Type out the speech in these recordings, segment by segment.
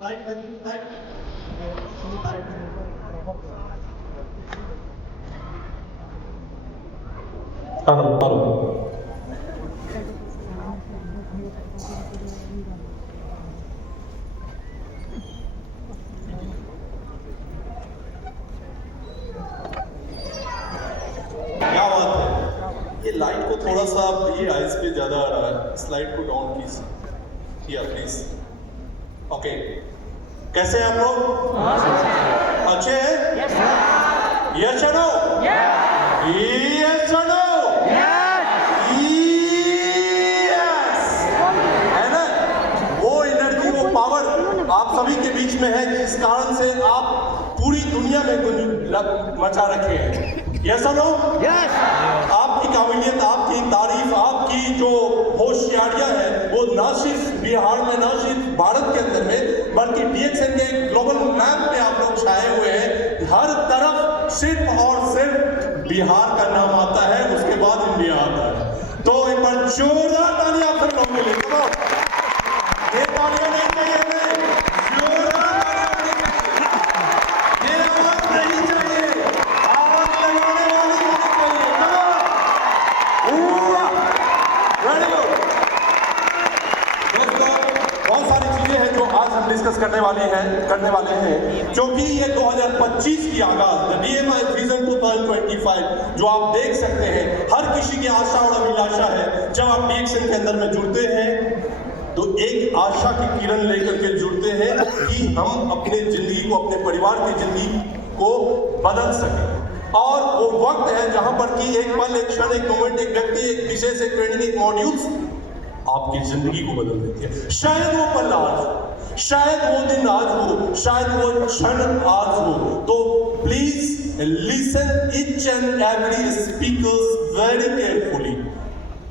क्या बात है, ये लाइट को थोड़ा सा ये आइज पे ज्यादा आ रहा है, स्लाइड को डाउन किया प्लीज। ओके, कैसे हैं आप लोग? अच्छे हैं? यस और नो? यस और नो? यस है ना? वो एनर्जी, वो पावर आप सभी के बीच में है, जिस कारण से आप पूरी दुनिया में मचा रखे हैं। यस और नो? यस। आपकी काबिलियत, आपकी तारीफ, आपकी जो होशियारियां हैं, वो ना सिर्फ बिहार में, ना सिर्फ भारत के अंदर में, बल्कि डीएक्सएन के ग्लोबल मैप पे आप लोग छाए हुए हैं। हर तरफ सिर्फ और सिर्फ बिहार का नाम आता है, उसके बाद इंडिया आता है। तो एक बार जोरदार तालियां आप सब लोग के लिए। ये तालियां नहीं चाहिए हमें, जोरदार तालियां नहीं चाहिए, ये आवाज नहीं चाहिए, आवाज लगाने वाली होनी चाहिए। वेरी गुड दोस्तों, बहुत सारी चीजें हैं जो आज हम डिस्कस करने वाले हैं क्योंकि ये 2025 की आगाज, DMI विजन 2025, जो आप देख सकते हैं, हर किसी की आशा और अभिलाषा है। जब आप डीएक्सएन के अंदर में जुड़ते हैं तो एक आशा की किरण लेकर के जुड़ते हैं कि हम अपने जिंदगी को, अपने परिवार की जिंदगी को बदल सकें। और वो वक्त है जहां पर कि एक पल, एक क्षण, एक मोमेंट, एक व्यक्ति, एक विशेष, एक ट्रेनिंग, एक मॉड्यूल्स आपकी जिंदगी को बदल देती है। शायद वो पल आज, शायद वो दिन आज हो, शायद वो क्षण आज हो। तो please listen each and every speakers very carefully.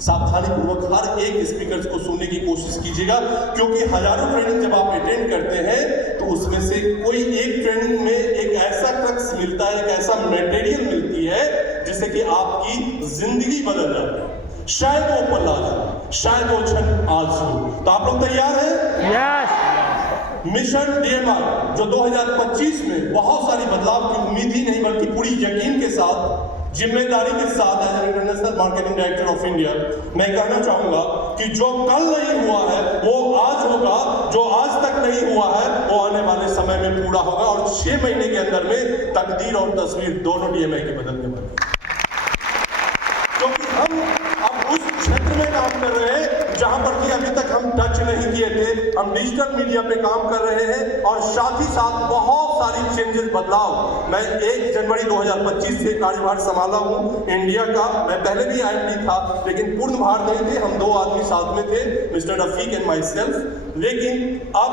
सावधानी पूर्वक हर एक स्पीकर को सुनने की कोशिश कीजिएगा, क्योंकि हजारों ट्रेनिंग जब आप अटेंड करते हैं तो उसमें से कोई एक ट्रेनिंग में एक ऐसा क्रक्स मिलता है, एक ऐसा मटेरियल मिलती है जिससे कि आपकी जिंदगी बदल जाती है। शायद वो पल आज हो, शायद वो क्षण आज हो। तो आप लोग तैयार हैं? यस। मिशन DMI जो 2025 में बहुत सारी बदलाव की उम्मीद ही नहीं बल्कि पूरी यकीन के साथ, जिम्मेदारी के साथ, as international marketing director of India मैं कहना चाहूंगा कि जो कल नहीं हुआ है वो आज होगा, जो आज तक नहीं हुआ है वो आने वाले समय में पूरा होगा, और 6 महीने के अंदर में तकदीर और तस्वीर दोनों DMI के बदलने वाले। क्योंकि हम अब उस क्षेत्र में काम कर रहे हैं जहां पर कि अभी तक हम टच नहीं किए थे। हम डिजिटल मीडिया पे काम कर रहे हैं और साथ ही साथ बहुत सारी चेंजेस, बदलाव। मैं 1 जनवरी 2025 से कार्यभार संभाला हूं इंडिया का। मैं पहले भी IMD था, लेकिन पूर्ण भार नहीं थे, हम 2 आदमी साथ में थे, mister Rafiq and my self. लेकिन अब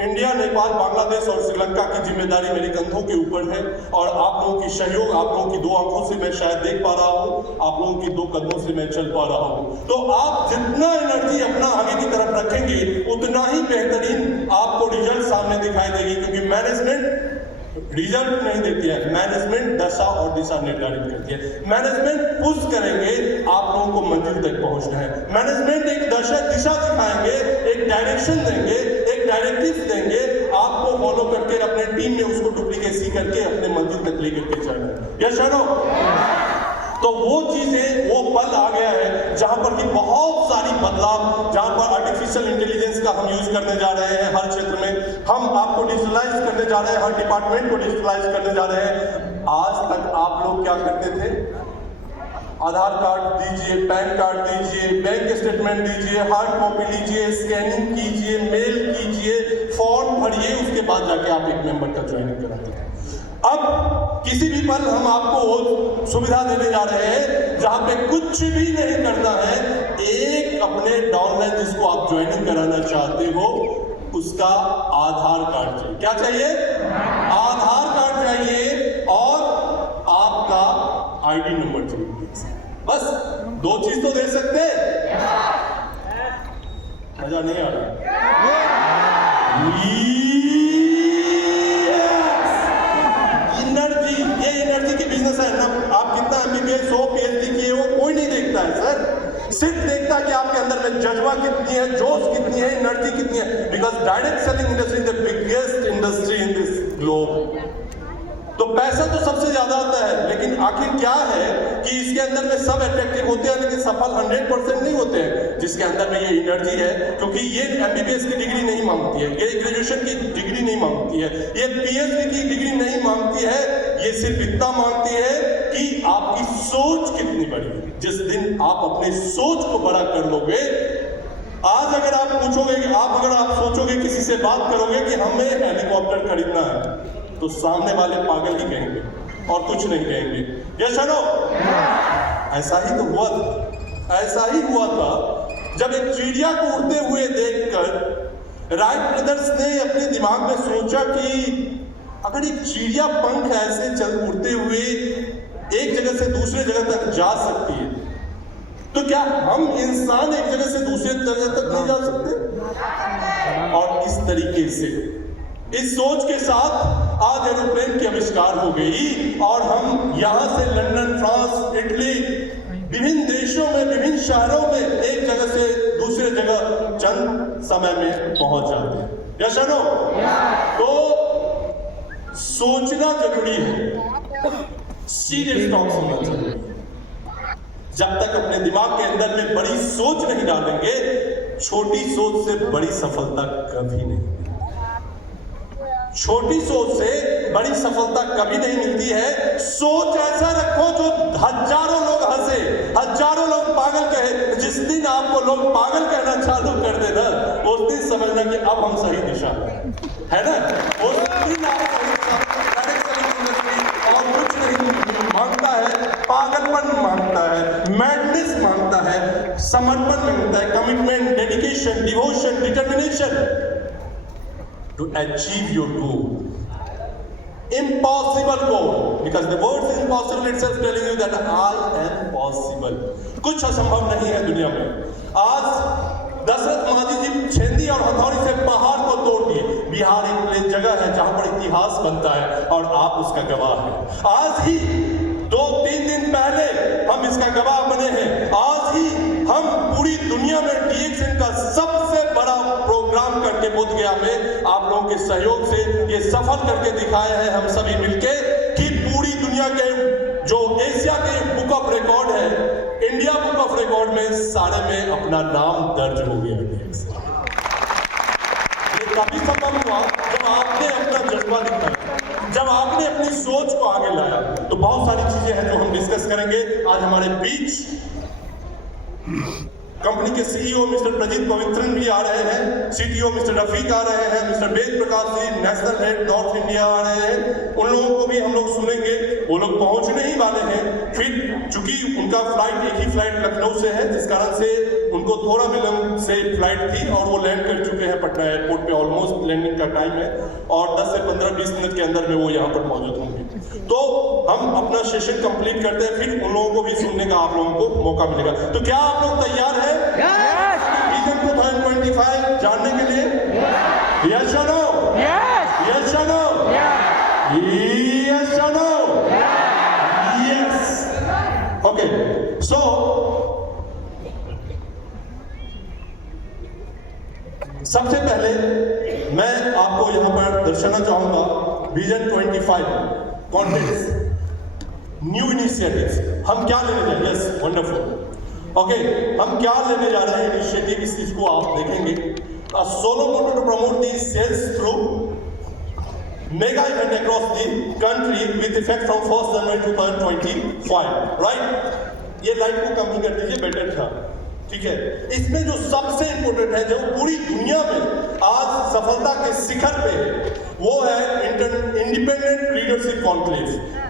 इंडिया, नेपाल, बांग्लादेश और श्रीलंका की जिम्मेदारी मेरे कंधों के ऊपर है, और आप लोगों की सहयोग, आप लोगों की 2 आंखों से मैं शायद देख पा रहा हूं, आप लोगों की 2 कदमों से मैं चल पा रहा हूं। तो आप जितना एनर्जी अपना आगे की तरफ रखेंगे उतना ही बेहतरीन आपको रिजल्ट सामने दिखाई देगी, क्योंकि मैनेजमेंट रिजल्ट नहीं देती है, मैनेजमेंट दशा और दिशा निर्धारित करती है। मैनेजमेंट पुश करेंगे, आप लोगों को मंजिल तक पहुंचना है। मैनेजमेंट एक दिशा दिखाएंगे, एक डायरेक्शन देंगे, एक डायरेक्टिव देंगे, आपको फॉलो करके अपने टीम में उसको डुप्लीकेसी करके अपने मंजिल तक लेकर के जाना है। यस और नो? तो वो चीजें, वो पल आ गया है जहां पर कि बहुत सारी बदलाव, जहां पर आर्टिफिशियल इंटेलिजेंस का हम यूज करने जा रहे हैं हर क्षेत्र में, हम आपको डिजिटलाइज करने जा रहे हैं, हर डिपार्टमेंट को डिजिटलाइज करने जा रहे हैं। आज तक आप लोग क्या करते थे? आधार कार्ड दीजिए, पैन कार्ड दीजिए, बैंक स्टेटमेंट दीजिए, हार्ड कॉपी लीजिए, स्कैनिंग कीजिए, मेल कीजिए, फॉर्म भरिए, उसके बाद जाके आप एक मेंबर का ज्वाइनिंग कराते थे। अब किसी भी पल हम आपको सुविधा देने जा रहे हैं जहां पे कुछ भी नहीं करना है, एक अपने डाउनलाइन जिसको आप ज्वाइनिंग कराना चाहते हो उसका आधार कार्ड चाहिए। क्या चाहिए? आधार कार्ड चाहिए और आपका ID नंबर चाहिए। बस 2 चीज तो दे सकते हैं। मजा नहीं आ रहा? एनर्जी की बिजनेस है ना। आप कितना MBBS हो, PhD किए हो, कोई नहीं देखता है सर। सिर्फ देखता है कि आपके अंदर में जज्बा कितनी है, जोश कितनी है, एनर्जी कितनी है। Because direct selling industry is the biggest क्या है कि इसके अंदर में सब अट्रैक्टिव होते हैं लेकिन सफल 100% नहीं होते हैं। जिसके अंदर में ये एनर्जी है, क्योंकि ये एमबीबीएस की डिग्री नहीं मांगती है, ये ग्रेजुएशन की डिग्री नहीं मांगती है, ये पीएचडी की डिग्री नहीं मांगती है, ये सिर्फ इतना मांगती है कि आपकी सोच कितनी बड़ी है। जिस दिन आप अपने सोच को बड़ा कर लोगे, आज अगर आप पूछोगे कि अगर आप सोचोगे, किसी से बात करोगे कि हमें हेलीकॉप्टर खरीदना है, तो सामने वाले पागल ही कहेंगे और कुछ नहीं कहेंगे। ये सुनो, ऐसा ही तो हुआ था, ऐसा ही हुआ था जब एक चिड़िया को उड़ते हुए देखकर राइट ब्रदर्स ने अपने दिमाग में सोचा कि अगर एक चिड़िया पंख ऐसे चल उड़ते हुए एक जगह से दूसरे जगह तक जा सकती है, तो क्या हम इंसान एक जगह से दूसरे जगह तक नहीं जा सकते? और इस तरीके से, इस सोच के साथ आज एरोप्लेन की आविष्कार हो गई और हम यहां से लंदन, फ्रांस, इटली, विभिन्न देशों में, विभिन्न शहरों में एक जगह से दूसरे जगह चंद समय में पहुंच जाते हैं। या सुनो, तो सोचना जरूरी है, सीरियस टॉक सुनना चाहिए। जब तक अपने दिमाग के अंदर में बड़ी सोच नहीं डालेंगे, छोटी सोच से बड़ी सफलता कभी नहीं, छोटी सोच से बड़ी सफलता कभी नहीं मिलती है। सोच ऐसा रखो जो हजारों लोग हंसे, हजारों लोग पागल कहे। जिस दिन आपको लोग पागल कहना चालू कर देना, उस दिन समझना कि अब हम सही दिशा है ना। उस दिन आप और कुछ नहीं मांगता है, पागलपन मांगता है, मैडनेस मांगता है, समर्पण मांगता है, commitment, dedication, devotion, determination to achieve your goal. Impossible goal, because the word is impossible itself telling you that I am possible. कुछ असंभव नहीं है दुनिया में। आज दशरथ मांझी जी छेदी और हथौड़ी से पहाड़ को तोड़ दिए। बिहार एक जगह है जहां पर इतिहास बनता है और आप उसका गवाह हैं। आज ही 2-3 दिन पहले हम इसका गवाह बने हैं। आज ही हम पूरी दुनिया में DXN का सबसे बड़ा प्रोग्राम करके बोध गया में आप लोगों के सहयोग से ये सफल करके दिखाए हैं हम सभी मिलके कि पूरी दुनिया के जो एशिया के बुक ऑफ रिकॉर्ड है, इंडिया बुक ऑफ रिकॉर्ड में सारे में अपना नाम दर्ज हो गया। ये काफी संभव हुआ जब आपने अपना जज्बा दिखाया, जब आपने अपनी सोच को आगे लाया। तो बहुत सारी चीजें हैं जो हम डिस्कस करेंगे आज हमारे बीच। कंपनी के सीईओ मिस्टर प्रजीत पवित्रन भी आ रहे हैं, सीटीओ मिस्टर रफीक आ रहे हैं, mister Ved Prakash ji national head north India आ रहे हैं। उन लोगों को भी हम लोग सुनेंगे, वो लोग पहुंचने ही वाले हैं। फिर चूंकि उनका फ्लाइट एक ही फ्लाइट लखनऊ से है, जिस कारण से उनको थोड़ा विलंब से फ्लाइट थी और वो लैंड कर चुके हैं पटना एयरपोर्ट पे। ऑलमोस्ट लैंडिंग का टाइम है और 10 से 15-20 मिनट के अंदर में वो यहाँ पर मौजूद होंगे। तो हम अपना सेशन कंप्लीट करते हैं, फिर उन लोगों को भी सुनने का आप लोगों को मौका मिलेगा। तो क्या आप लोग तैयार हैं विजन 2025 जानने के लिए? यस और नो? यस और नो? यस और नो? यस। ओके, सो सबसे पहले मैं आपको यहां पर दर्शाना चाहूंगा विजन 25 कॉन्टेक्स्ट, न्यू इनिशिएटिव्स। हम क्या लेने जा रहे हैं? Yes, wonderful. ओके, हम क्या लेने जा रहे हैं इनिशिएटिव, इस चीज को आप देखेंगे। Solo motto to promote the sales through mega event across the country with effect from 1 January 2025, right? ये लाइट को कम कर दीजिए, बेटर था, ठीक है। इसमें जो सबसे इंपोर्टेंट है, जो पूरी दुनिया में आज सफलता के शिखर पे, वो है independent leadership conclave.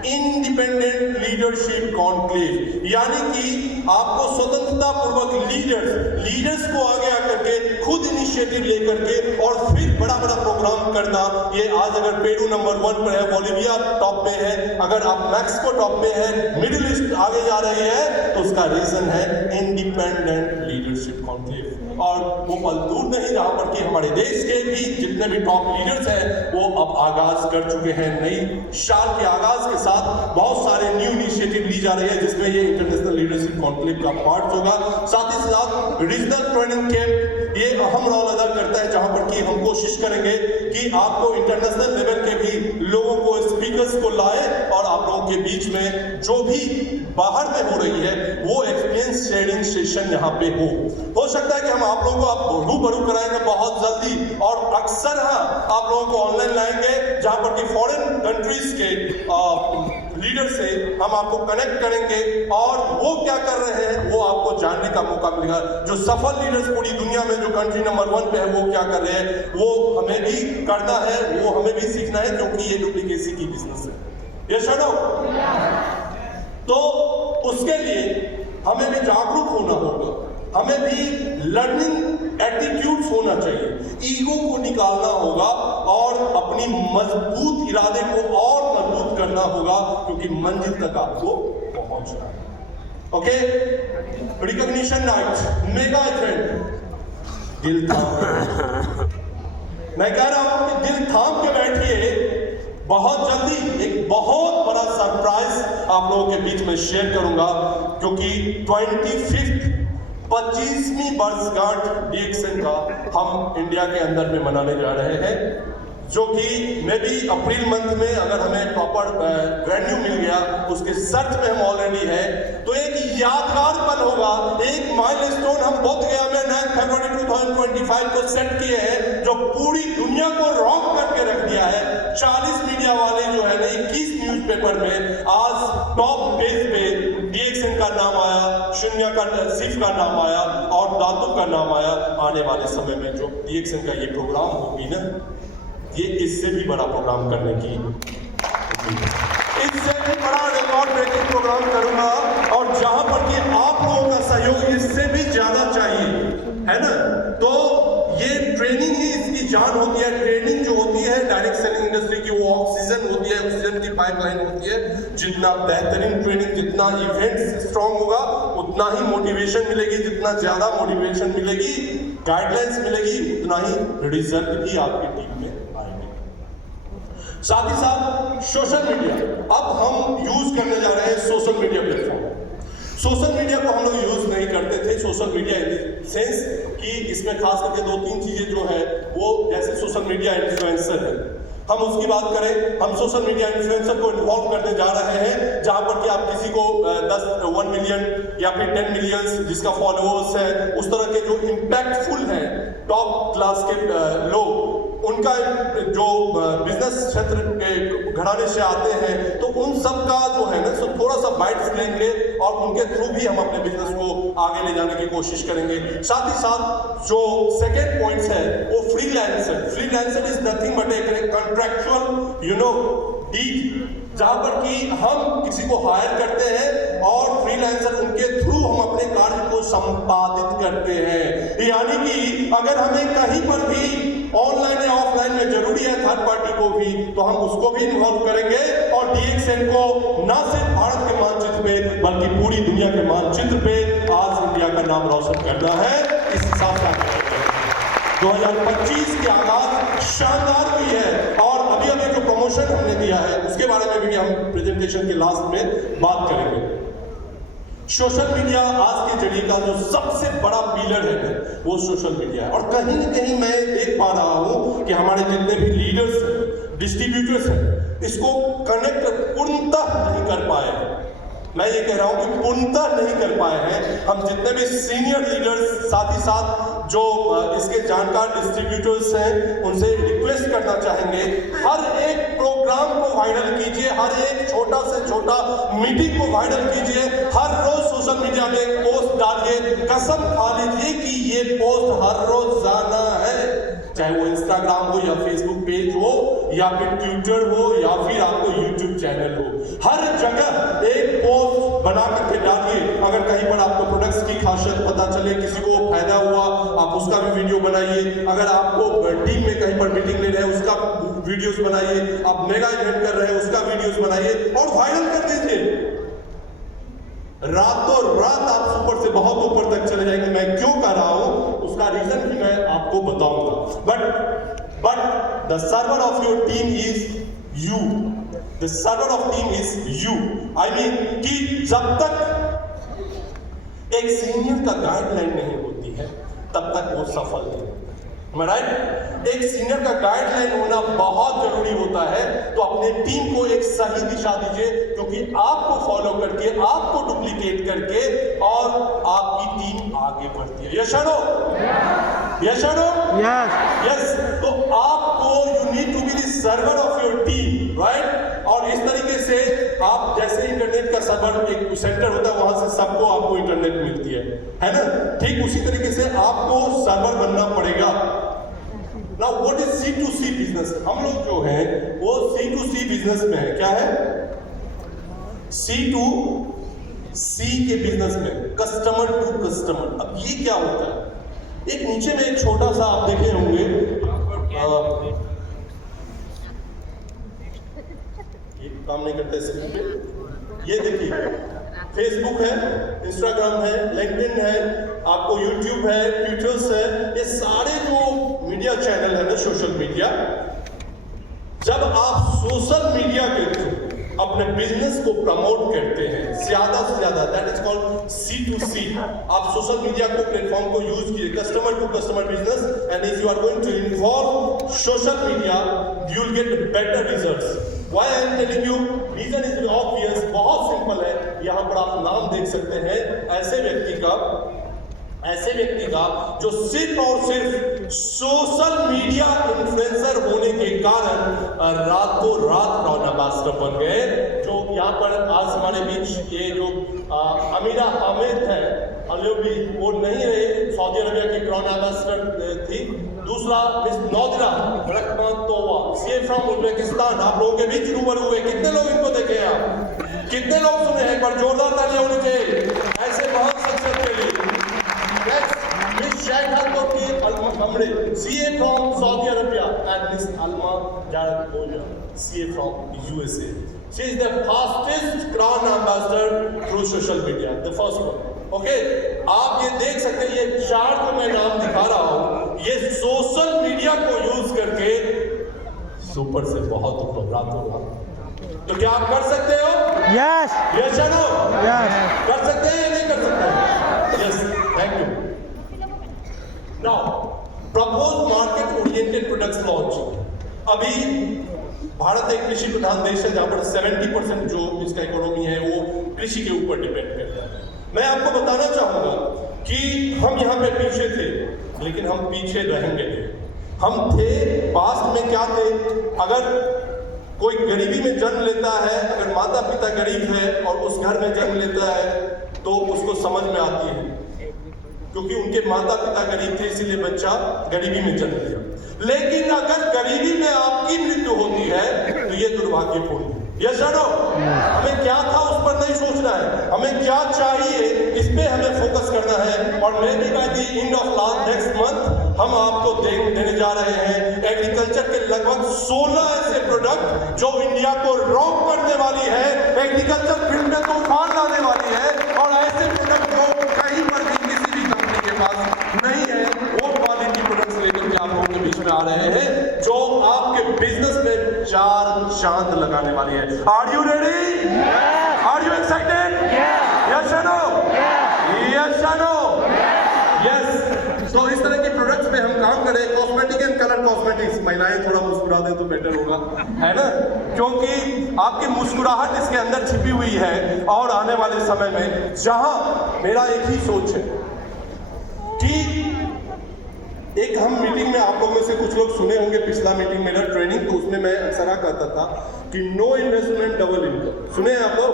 Independent leadership conclave यानी कि आपको स्वतंत्रता पूर्वक लीडर्स को आगे आकर के खुद इनिशिएटिव लेकर के और फिर बड़ा बड़ा प्रोग्राम करना। ये आज अगर पेरू नंबर 1 पर है, बोलिविया टॉप पे है, अगर आप मैक्सिको टॉप पे है, मिडिल ईस्ट आगे जा रही है, तो उसका रीजन है इंडिपेंडेंट लीडरशिप कॉन्क्लेव। और वो पल दूर नहीं जहां पर कि हमारे देश के भी जितने भी टॉप लीडर्स हैं वो अब आगाज कर चुके हैं। नई साल के आगाज के साथ बहुत सारे न्यू इनिशिएटिव ली जा रही है, जिसमें ये इंटरनेशनल लीडरशिप कॉन्क्लेव का पार्ट होगा। साथ ही साथ रीजनल ट्रेनिंग कैंप ये अहम रोल अदा करता है, जहां पर कि हम कोशिश करेंगे कि आपको इंटरनेशनल लेवल के भी लोगों को, स्पीकर्स को लाए और आप लोगों के बीच में जो भी बाहर में हो रही है वो एक्सपीरियंस शेयरिंग सेशन यहाँ पे हो सकता है कि हम आप लोगों को आप रूबरू कराएंगे बहुत जल्दी, और अक्सर आप लोगों को ऑनलाइन लाएंगे जहां पर कि फॉरेन कंट्रीज के लीडर से हम आपको कनेक्ट करेंगे और वो क्या कर रहे हैं वो आपको जानने का मौका मिलेगा। जो सफल लीडर्स पूरी दुनिया में जो कंट्री नंबर 1 पे है वो क्या कर रहे हैं वो हमें भी करना है, वो हमें भी सीखना है, क्योंकि ये डुप्लीकेसी की बिजनेस है। ये सुनो, तो उसके लिए हमें भी जागरूक होना होगा, हमें भी लर्निंग एटीट्यूड्स होना चाहिए, ईगो को निकालना होगा और अपनी मजबूत इरादे को और मजबूत करना होगा, क्योंकि मंजिल तक आपको पहुंचना है। Okay, recognition night, mega event, दिल थाम, मैं कह रहा हूं कि दिल थाम के बैठिए, बहुत जल्दी एक बहुत बड़ा सरप्राइज आप लोगों के बीच में शेयर करूंगा, क्योंकि 25वीं वर्षगांठ डीएक्सएन का हम इंडिया के अंदर में मनाने जा रहे हैं, जो कि मे भी अप्रैल मंथ में अगर हमें प्रॉपर वेन्यू मिल गया, उसके सर्च में हम ऑलरेडी है, तो एक यादगार पल होगा, एक माइलस्टोन हम बोध गया में 9 फरवरी 2025 को सेट किए हैं, जो पूरी दुनिया को रॉक करके रख दिया है। 40 मीडिया वाले जो है ना 21 न्यूज़पेपर में आज टॉप पेज पे डीएक्सएन का नाम आया, शून्य का सिर्फ का नाम आया और दातु का नाम आया। आने वाले समय में जो डीएक्सएन का ये प्रोग्राम होगी ना, ये इससे भी बड़ा प्रोग्राम करने की, इससे भी बड़ा रिकॉर्ड ब्रेकिंग प्रोग्राम करूंगा, और जहां पर कि आप लोगों का सहयोग इससे भी ज्यादा चाहिए, है ना। तो ये ट्रेनिंग ही इसकी जान होती है। ट्रेनिंग जो होती है डायरेक्ट सेलिंग इंडस्ट्री की, वो ऑक्सीजन होती है, ऑक्सीजन की पाइपलाइन होती है। जितना बेहतरीन ट्रेनिंग, जितना इवेंट स्ट्रॉन्ग होगा, उतना ही मोटिवेशन मिलेगी, जितना ज्यादा मोटिवेशन मिलेगी, गाइडलाइंस मिलेगी, उतना ही रिजल्ट भी आपकी टीम में। साथ ही साथ सोशल मीडिया, अब हम यूज करने जा रहे हैं social media platform. Social media को हम लोग यूज नहीं करते थे, सोशल मीडिया इन सेंस कि इसमें खास करके 2-3 चीजें जो है वो, जैसे सोशल मीडिया इन्फ्लुएंसर है, हम उसकी बात करें, हम सोशल मीडिया इन्फ्लुएंसर को इन्वॉल्व करने जा रहे हैं, जहां पर कि आप किसी को 1 मिलियन या फिर 10 मिलियन जिसका फॉलोअर्स है, उस तरह के जो इम्पैक्टफुल हैं, टॉप क्लास के लोग, उनका जो बिजनेस क्षेत्र के घराने से आते हैं, तो उन सब का जो है ना, सो थोड़ा सा बाइट्स लेंगे और उनके थ्रू भी हम अपने बिजनेस को आगे ले जाने की कोशिश करेंगे। साथ ही साथ जो सेकेंड पॉइंट्स है वो freelancer. Freelancer is nothing but A contractual deal, जहां पर कि हम किसी को हायर करते हैं और फ्रीलांसर उनके थ्रू हम अपने कार्य को संपादित करते हैं। यानी कि अगर हमें कहीं पर भी ऑनलाइन या ऑफलाइन में जरूरी है थर्ड पार्टी को भी, तो हम उसको भी इन्वॉल्व करेंगे और डीएक्सएन को न सिर्फ भारत के मानचित्र पे बल्कि पूरी दुनिया के मानचित्र पे आज इंडिया का नाम रोशन करना है। इस हिसाब से 2025 की आगाज शानदार हुई है, और अभी अभी जो प्रमोशन हमने दिया है उसके बारे में भी हम प्रेजेंटेशन के लास्ट में बात करेंगे। सोशल मीडिया आज के जरिए का जो सबसे बड़ा पिलर है वो सोशल मीडिया है, और कहीं न कहीं मैं देख पा रहा हूं कि हमारे जितने भी लीडर्स हैं, डिस्ट्रीब्यूटर्स हैं, इसको कनेक्ट पूर्णतः नहीं कर पाए हैं। मैं ये कह रहा हूं कि पूर्णतः नहीं कर पाए हैं। हम जितने भी सीनियर लीडर्स, साथ ही साथ जो इसके जानकार डिस्ट्रीब्यूटर्स हैं, उनसे रिक्वेस्ट करना चाहेंगे, हर एक प्रोग्राम को वायरल कीजिए, हर एक छोटा से छोटा मीटिंग को वायरल कीजिए, हर रोज सोशल मीडिया में एक पोस्ट डालिए, कसम खा लीजिए कि ये पोस्ट हर रोज जाना है, चाहे वो इंस्टाग्राम हो या फेसबुक पेज हो या फिर ट्विटर हो या फिर आपको यूट्यूब चैनल हो, हर जगह एक पोस्ट बना करके डालिए। अगर कहीं पर आपको प्रोडक्ट्स की खासियत पता चले, किसी को फायदा हुआ, आप उसका भी वीडियो बनाइए। अगर आपको टीम में कहीं पर मीटिंग ले रहे हैं उसका वीडियोस बनाइए, आप मेगा इवेंट कर रहे हैं उसका वीडियोस बनाइए और वायरल कर दीजिए। रातों रात आप सुपर से बहुत ऊपर तक चले जाएंगे। मैं क्यों कर रहा हूं उसका रीजन भी मैं आपको बताऊंगा। But the server of your team is you, the server of team is you. I mean कि जब तक एक सीनियर का गाइडलाइन नहीं होती है, तब तक वो सफल है। राइट? एक सीनियर का गाइडलाइन होना बहुत जरूरी होता है। तो अपने टीम को एक सही दिशा दीजिए, क्योंकि आपको फॉलो करके, आपको डुप्लीकेट करके और आपकी टीम आगे बढ़ती है। यस और नो? यस और नो? यस। तो आपको you need to be the server of your team, right? और इस तरीके से आप जैसे इंटरनेट का सर्वर एक सेंटर होता है, वहां से सबको आपको इंटरनेट मिलती है ना? ठीक उसी तरीके से आपको सर्वर बनना पड़ेगा। Now what is C2C business? हम लोग जो हैं वो C2C बिजनेस में है। क्या है? C2C के बिजनेस में, कस्टमर टू कस्टमर। अब ये क्या होता है? एक नीचे में एक छोटा सा आप देखे होंगे, ये काम नहीं करता स्क्रीन पे। ये देखिए, फेसबुक है, इंस्टाग्राम है, लिंक्डइन है, आपको यूट्यूब है, ट्विटर्स है, ये सारे जो मीडिया चैनल है ना, सोशल मीडिया। जब आप सोशल मीडिया के थ्रू अपने बिजनेस को प्रमोट करते हैं ज्यादा से ज्यादा, दैट इज कॉल्ड C2C। आप सोशल मीडिया को, प्लेटफॉर्म को यूज कीजिए, customer to customer business, and if you are going to involve social media, you will get better results. Why I am telling you? Reason is obvious, बहुत simple है। यहाँ पर आप नाम देख सकते हैं ऐसे व्यक्ति का जो सिर्फ और सिर्फ सोशल मीडिया इन्फ्लुएंसर होने के कारण रातों रात ब्रांड एम्बेसडर बन गए। जो यहाँ पर आज हमारे बीच ये जो अमीरा हामिद है, अभी वो नहीं रहे, सऊदी अरबिया की ब्रांड एम्बेसडर थी। दूसरा मिस नौदिरा रखमातोवा, सीए फ्रॉम उज्बेकिस्तान, आप लोगों के बीच रूबर हुए। कितने लोग इनको देखे आप? कितने लोग सुने हैं? एक बार जोरदार तालियां होनी चाहिए ऐसे बहुत सक्सेस के लिए। Miss Shahida Turki Al Hamre, CA from Saudi Arabia, and miss Alma Zarcoza, CA from USA. She is the fastest brand ambassador through social media, the first one. Okay, आप ये देख सकते हैं, ये चार जो मैं नाम दिखा रहा हूं, ये सोशल मीडिया को यूज करके सुपर से बहुत ऊपर रातों रात। तो क्या आप कर सकते हो? यस। यस या नो? यस। कर सकते हैं या नहीं कर सकते? Yes, thank you. Now propose market oriented products launch. अभी भारत एक कृषि प्रधान देश है, जहां पर 70% जो इसका इकोनॉमी है वो कृषि के ऊपर डिपेंड करता है। मैं आपको बताना चाहूंगा कि हम यहाँ पे पीछे थे, लेकिन हम पीछे रहेंगे नहीं। हम थे, पास्ट में क्या थे? अगर कोई गरीबी में जन्म लेता है, अगर माता पिता गरीब है और उस घर में जन्म लेता है, तो उसको समझ में आती है, क्योंकि उनके माता पिता गरीब थे, इसीलिए बच्चा गरीबी में जन्म लिया। लेकिन अगर गरीबी में आपकी मृत्यु होती है तो ये दुर्भाग्यपूर्ण है। यस और नो? हमें क्या था उस पर नहीं सोचना है, हमें क्या चाहिए इस पे हमें फोकस करना है। और may be by the end of next month हम आपको देने जा रहे हैं एग्रीकल्चर के लगभग 16 ऐसे प्रोडक्ट जो इंडिया को रॉक करने वाली है, एग्रीकल्चर फील्ड में तूफान लाने वाली है। और ऐसे प्रोडक्ट जो कहीं पर भी किसी भी कंपनी के पास नहीं है, वो क्वालिटी प्रोडक्ट्स लेकर के आप लोगों के बीच में आ रहे हैं, जो आपके बिजनेस में चार चांद लगाने वाली है। Are you ready? Are you excited? Yes और नो? यस और नो? यस। तो इस तरह के प्रोडक्ट्स पे हम काम करें, कॉस्मेटिक एंड कलर कॉस्मेटिक्स। महिलाएं थोड़ा मुस्कुरा दें तो बेटर होगा, है ना? क्योंकि आपकी मुस्कुराहट इसके अंदर छिपी हुई है। और आने वाले समय में जहां मेरा एक ही सोच है कि एक हम मीटिंग में, आप लोगों में से कुछ लोग सुने होंगे पिछला मीटिंग मेरा ट्रेनिंग, तो उसमें मैं अक्सर कहता था कि नो इन्वेस्टमेंट डबल इनकम। सुने हैं आप लोग?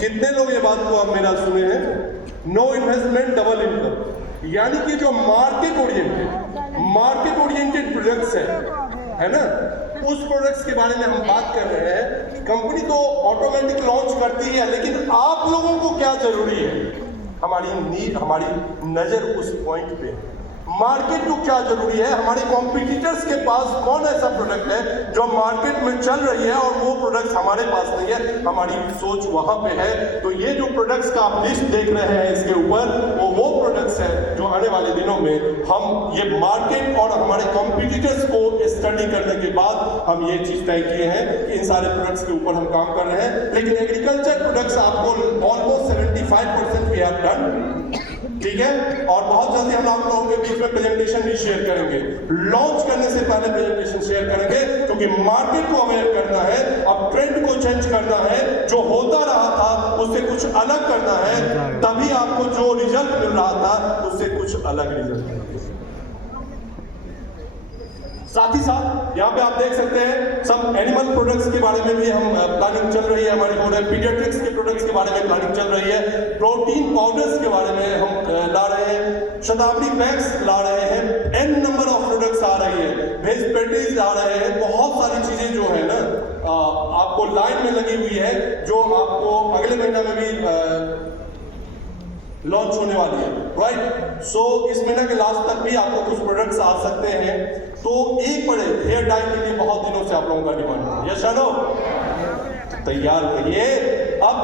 कितने लोग ये बात को आप मेरा सुने हैं? नो इन्वेस्टमेंट डबल इनकम, यानी कि जो मार्केट ओरिएंटेड प्रोडक्ट्स है ना, उस प्रोडक्ट्स के बारे में हम बात कर रहे हैं। कंपनी तो ऑटोमेटिक लॉन्च करती है, लेकिन आप लोगों को क्या जरूरी है? हमारी नजर उस पॉइंट पे है। मार्केट को क्या जरूरी है? हमारे कॉम्पिटिटर्स के पास कौन ऐसा प्रोडक्ट है जो मार्केट में चल रही है और वो प्रोडक्ट्स हमारे पास नहीं है? हमारी सोच वहां पे है। तो ये जो प्रोडक्ट्स का आप लिस्ट देख रहे हैं इसके ऊपर, वो प्रोडक्ट्स है जो आने वाले दिनों में हम ये मार्केट और हमारे कॉम्पिटिटर्स को स्टडी करने के बाद हम ये चीज तय किए हैं कि इन सारे प्रोडक्ट्स के ऊपर हम काम कर रहे हैं। लेकिन एग्रीकल्चर प्रोडक्ट्स आपको ऑलमोस्ट 75% वी हैव डन। ठीक है, और बहुत जल्दी हम आप लोगों के बीच में प्रेजेंटेशन भी शेयर करेंगे। लॉन्च करने से पहले प्रेजेंटेशन शेयर करेंगे, क्योंकि मार्केट को अवेयर करना है, अब ट्रेंड को चेंज करना है, जो होता रहा था उससे कुछ अलग करना है, तभी आपको जो रिजल्ट मिल रहा था उससे कुछ अलग रिजल्ट मिलेगा। साथ ही साथ यहाँ पे आप देख सकते हैं सब एनिमल प्रोडक्ट्स के बारे में भी हम प्लानिंग चल रही है हमारी, हो रहा है पीडियाट्रिक्स के प्रोडक्ट्स के बारे में प्लानिंग चल रही है, प्रोटीन पाउडर्स के बारे में हम ला रहे हैं, शताब्दी पैक्स ला रहे हैं, एन नंबर ऑफ प्रोडक्ट्स आ रही है, वेज पेटीज आ रहे हैं, बहुत सारी चीजें जो है ना आपको लाइन में लगी हुई है, जो आपको अगले महीना में भी लॉन्च होने वाली है, राइट। सो इस महीने के लास्ट तक भी आपको कुछ प्रोडक्ट्स आ सकते हैं। तो एक बड़े हेयर डाई के लिए बहुत दिनों से आप लोगों का डिमांड है, यस नो, तैयार रहिए, अब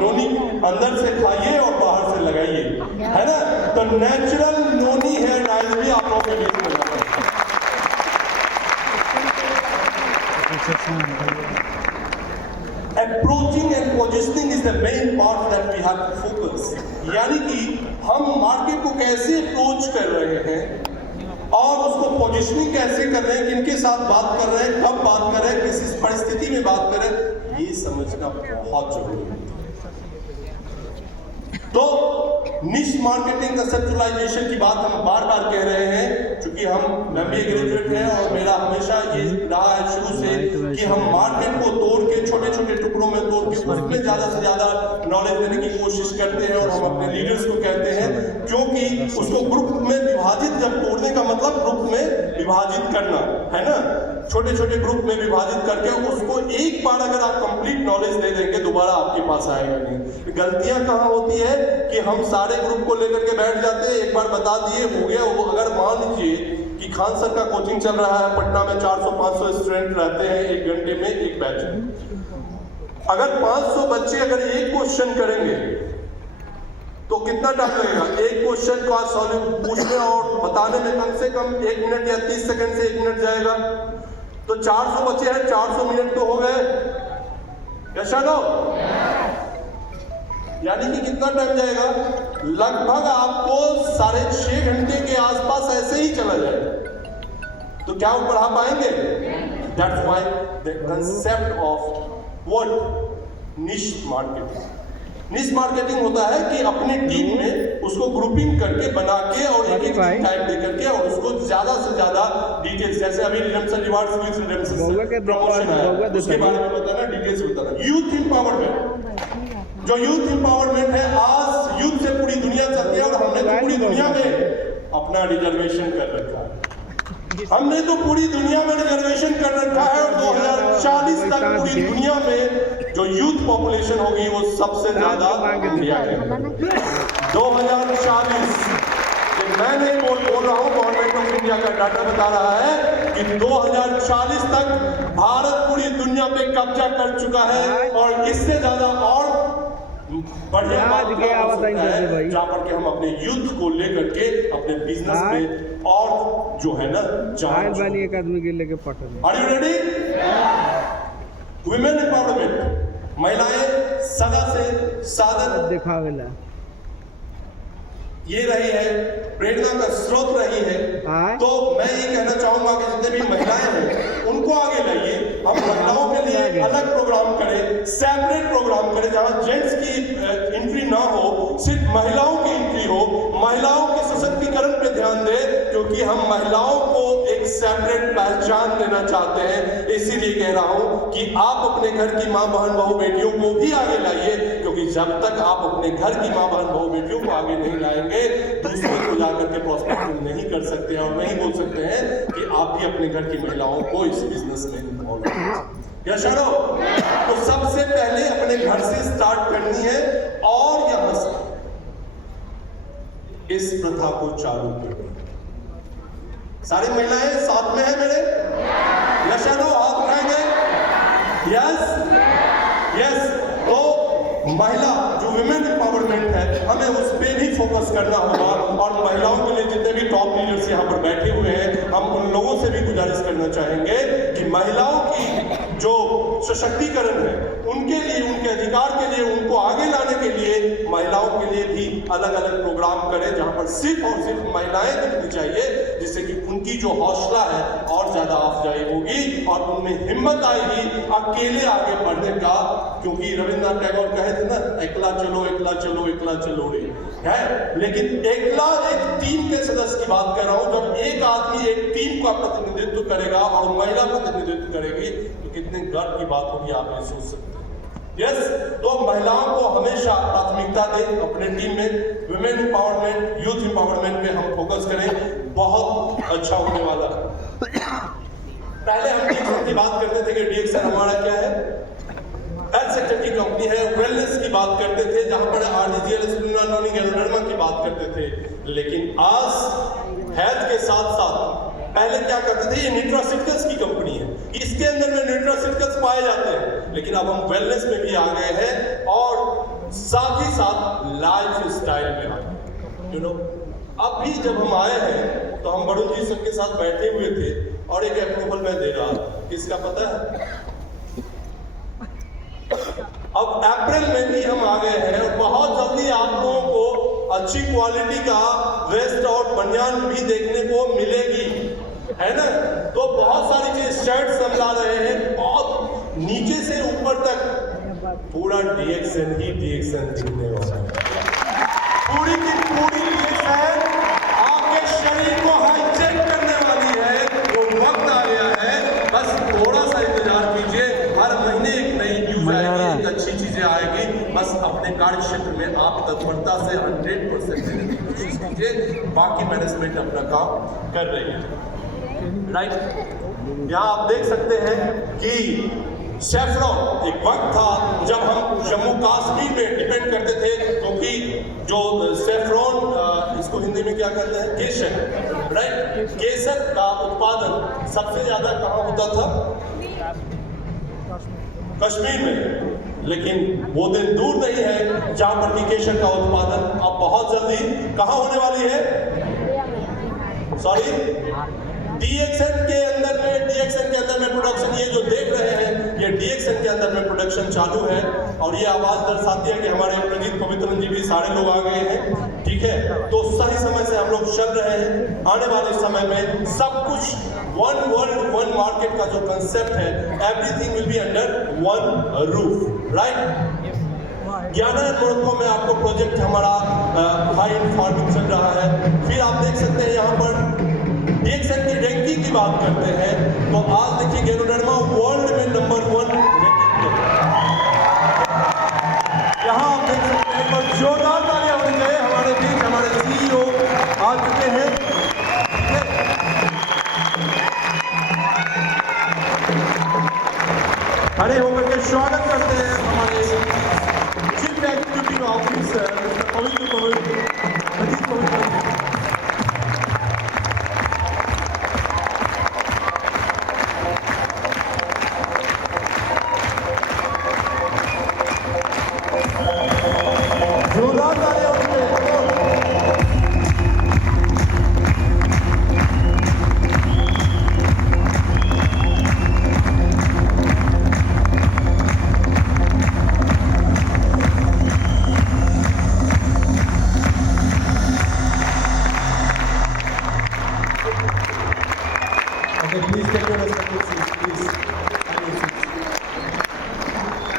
नोनी अंदर से खाइए और बाहर से लगाइए, है ना। तो नेचुरल नोनी हेयर डाई भी आप लोगों के बीच में Approaching and positioning is the main part that we have to focus. यानी कि हम मार्केट को कैसे अप्रोच कर रहे हैं और उसको पोजिशनिंग कैसे कर रहे हैं, किनके साथ बात कर रहे हैं, कब बात कर रहे हैं, किस परिस्थिति में बात कर रहे हैं, ये समझना बहुत जरूरी है। तो निश मार्केटिंग कंसेप्चुअलाइजेशन की बात हम बार बार कह रहे हैं, क्योंकि हम MBA ग्रेजुएट हैं और मेरा हमेशा ये रहा है शुरू से कि हम मार्केट को तोड़ के छोटे छोटे टुकड़ों में तोड़ के उसमें ज्यादा से ज्यादा नॉलेज देने की कोशिश करते हैं, और हम अपने लीडर्स को कहते हैं, क्योंकि उसको ग्रुप में विभाजित, जब तोड़ने का मतलब ग्रुप में विभाजित करना है ना, छोटे छोटे ग्रुप में विभाजित करके उसको एक बार अगर आप कंप्लीट नॉलेज दे देंगे दोबारा आपके पास आएगा नहीं। गलतियां कहाँ होती है कि हम सारे ग्रुप को लेकर के बैठ जाते हैं, एक बार बता दिए हो गया। वो अगर मान लीजिए कि खान सर का कोचिंग चल रहा है, पटना में 400-500 स्टूडेंट रहते हैं, एक घंटे में एक बैच में, अगर 500 बच्चे अगर एक क्वेश्चन करेंगे तो कितना टाइम लगेगा? एक क्वेश्चन का सॉल्व पूछने और बताने में कम से कम 1 मिनट या 30 सेकंड से 1 मिनट जाएगा। तो 400 बच्चे हैं, 400 मिनट तो हो गए, यस नो। यानी कि कितना टाइम जाएगा? लगभग आपको 6.5 घंटे के आसपास ऐसे ही चला जाएगा। तो क्या वो पढ़ा पाएंगे? That's why the concept of what niche marketing. निश मार्केटिंग होता है कि अपनी टीम में उसको ग्रुपिंग करके बना के और एक एक टाइम दे करके और उसको ज्यादा से ज्यादा डिटेल्स, जैसे अभी redemption rewards with redemption promotion है, उसके बारे में बताना, डिटेल्स बताना। यूथ एम्पावरमेंट, जो यूथ एम्पावरमेंट है, आज यूथ से पूरी दुनिया चलती है, और हमने तो पूरी दुनिया में अपना रिजर्वेशन कर रखा है। हमने तो पूरी दुनिया में रिजर्वेशन कर रखा है, और 2040 तक पूरी दुनिया में जो यूथ पॉपुलेशन होगी वो सबसे ज्यादा इंडिया में 2040। मैं नहीं बोल रहा हूं, गवर्नमेंट ऑफ इंडिया का डाटा बता रहा है कि 2040 तक भारत पूरी दुनिया पे कब्जा कर चुका है, और इससे ज्यादा और बढ़िया बात क्या हो सकता है, जहां पर कि हम अपने यूथ को लेकर के अपने बिजनेस में और जो है ना जान एक आदमी के लेके पटन। Are you ready? Women empowerment, महिलाएं सदा से साधन दिखावेला ये रही है, प्रेरणा का स्रोत रही है। तो मैं ये कहना चाहूंगा कि जितने भी महिलाएं हैं उनको आगे लाइए, हम महिलाओं के लिए अलग प्रोग्राम करें, सेपरेट प्रोग्राम करें, जहां जेंट्स की एंट्री ना हो, सिर्फ महिलाओं की एंट्री हो, महिलाओं के सशक्तिकरण पे ध्यान दें, क्योंकि हम महिलाओं को एक सेपरेट पहचान देना चाहते हैं। इसीलिए कह रहा हूं कि आप अपने घर की मां, बहन, बहू, बेटियों को भी आगे लाइए, क्योंकि जब तक आप अपने घर की मां, बहन, बहू, बेटियों को आगे नहीं लाएंगे, दूसरों को जाकर के प्रोस्पेक्टिव नहीं कर सकते हैं और नहीं बोल सकते हैं कि आप भी अपने घर की महिलाओं को इस बिजनेस में इन्वॉल्व करें। या शायद तो सबसे पहले अपने घर से स्टार्ट करनी है, और यहां से इस प्रथा को चालू करें। सारी महिलाएं साथ में है मेरे? या शायद हाथ उठाएंगे? Yes yes. तो महिला जो विमेन एम्पावरमेंट है, हमें उस पर भी फोकस करना होगा, और महिलाओं के लिए जितने भी टॉप लीडर्स यहाँ पर बैठे हुए हैं, हम उन लोगों से भी गुजारिश करना चाहेंगे कि महिलाओं की जो सशक्तिकरण है उनके लिए, उनके अधिकार के लिए, उनको आगे लाने के लिए महिलाओं के लिए भी अलग अलग प्रोग्राम करें, जहां पर सिर्फ और सिर्फ महिलाएं दिखनी चाहिए, जिससे कि उनकी जो हौसला है और ज्यादा अफजाई होगी और उनमें हिम्मत आएगी अकेले आगे बढ़ने का। क्योंकि रविन्द्रनाथ टैगोर कहे थे ना, एकला चलो एकला चलो एकला चलो रे, है। लेकिन एकला एक टीम के सदस्य की बात कर रहा हूं। जब एक आदमी एक टीम का प्रतिनिधित्व करेगा और महिला प्रतिनिधित्व करेगी तो कितने गर्व की बात होगी, आप ये सोच सकते हैं। यस, तो महिलाओं को हमेशा प्राथमिकता दें अपने टीम में। वुमेन एम्पावरमेंट, यूथ एम्पावरमेंट पे हम फोकस करें, बहुत अच्छा होने वाला है। पहले हम डीएक्सन की बात करते थे कि डीएक्सन हमारा क्या है, हेल्थ सेक्टर की कंपनी है, वेलनेस की बात करते थे, जहां पर आरजीजीएल गैनोडर्मा की बात करते थे। लेकिन आज हेल्थ के साथ साथ पहले क्या करते थे, ये न्यूट्रास्यूटिकल्स की कंपनी है, इसके अंदर में न्यूट्रास्यूटिकल्स पाए जाते हैं। लेकिन अब हम वेलनेस में भी आ गए हैं और साथ ही साथ लाइफ स्टाइल में आ गए। अब भी जब हम आए हैं तो हम वरुण जी सबके साथ बैठे हुए थे और एक अप्रूवल मैं दे रहा, किसका पता है? अब अप्रैल में भी हम आ गए हैं और बहुत जल्दी आप लोगों को अच्छी क्वालिटी का वेस्ट और बनियान भी देखने को मिलेगी, है ना। तो बहुत सारी चीज शर्ट्स हम ला रहे हैं, बहुत नीचे से ऊपर तक पूरा डीएक्सन ही डीएक्सन दिखने वाला है। पूरी की पूरी डीएक्सन आपके शरीर को हाईजेक करने वाली है। वो वक्त आ गया है, बस थोड़ा सा इंतजार कीजिए। हर महीने एक नई न्यूज आएगी, एक अच्छी चीजें आएगी। बस अपने कार्य क्षेत्र में आप तत्परता से 100% देने की कोशिश कीजिए। बाकी मैनेजमेंट अपना काम कर रही है, राइट। यहाँ आप देख सकते हैं कि सैफरॉन एक वक्त था जब हम जम्मू कश्मीर में डिपेंड करते थे, क्योंकि जो सैफरॉन, इसको हिंदी में क्या कहते हैं, केसर, राइट। केसर का उत्पादन सबसे ज्यादा कहाँ होता था? कश्मीर में। लेकिन वो दिन दूर नहीं है जहां पर कि केसर का उत्पादन अब बहुत जल्दी कहाँ होने वाली है? सॉरी, डीएक्सन के अंदर में प्रोडक्शन, ये जो देख रहे हैं ये डीएक्सन के अंदर में प्रोडक्शन चालू है। और ये आवाज दर्शाती है कि हमारे प्रदीप पवित्रन जी भी सारे लोग आ गए हैं, ठीक है। तो सही समय से हम लोग चल रहे हैं। आने वाले समय में सब कुछ वन वर्ल्ड वन मार्केट का जो कंसेप्ट है, everything will be under one roof, right. ज्ञानायन मोड़को में आपको प्रोजेक्ट हमारा हाई एंड फार्मिंग चल रहा है। फिर आप देख सकते हैं यहाँ पर डीएक्सन की रैंकिंग की बात करते हैं तो आज देखिए गैनोडर्मा वर्ल्ड में नंबर 1 रैंकिंग पे। यहाँ आप देख सकते हैं, पर जोरदार तालियां होनी चाहिए हमारे बीच हमारे सीईओ आ चुके हैं, ठीक है। खड़े होकर के स्वागत करते हैं हमारे चीफ एग्जीक्यूटिव ऑफिसर प्रदीप पवित्र।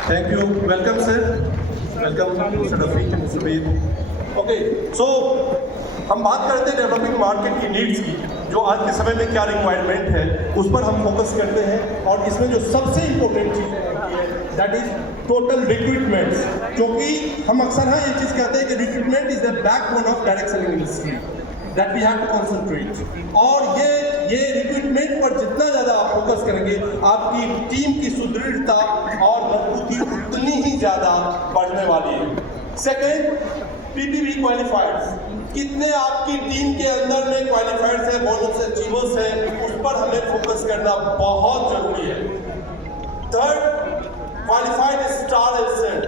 Thank you. Welcome, sir. Welcome, Mr. Rafiq, Mr. Veer. Okay, so हम बात करते हैं डेवलपिंग मार्केट की नीड्स की, जो आज के समय में क्या रिक्वायरमेंट है उस पर हम फोकस करते हैं। और इसमें जो सबसे इम्पोर्टेंट चीज़ है दैट इज टोटल रिक्रूटमेंट्स, क्योंकि हम अक्सर हाँ ये चीज़ कहते हैं कि recruitment is the backbone of direct selling industry, that we have to concentrate. और ये रिक्रूटमेंट पर जितना ज़्यादा आप फोकस करेंगे, आपकी टीम की सुदृढ़ता और मजबूती उतनी ही ज़्यादा बढ़ने वाली है। सेकेंड, पीपीवी क्वालिफाइड्स, कितने आपकी टीम के अंदर में क्वालिफाइड्स है, बोनस अचीवर्स है, उस पर हमें फोकस करना बहुत जरूरी है। Third, qualified star agent,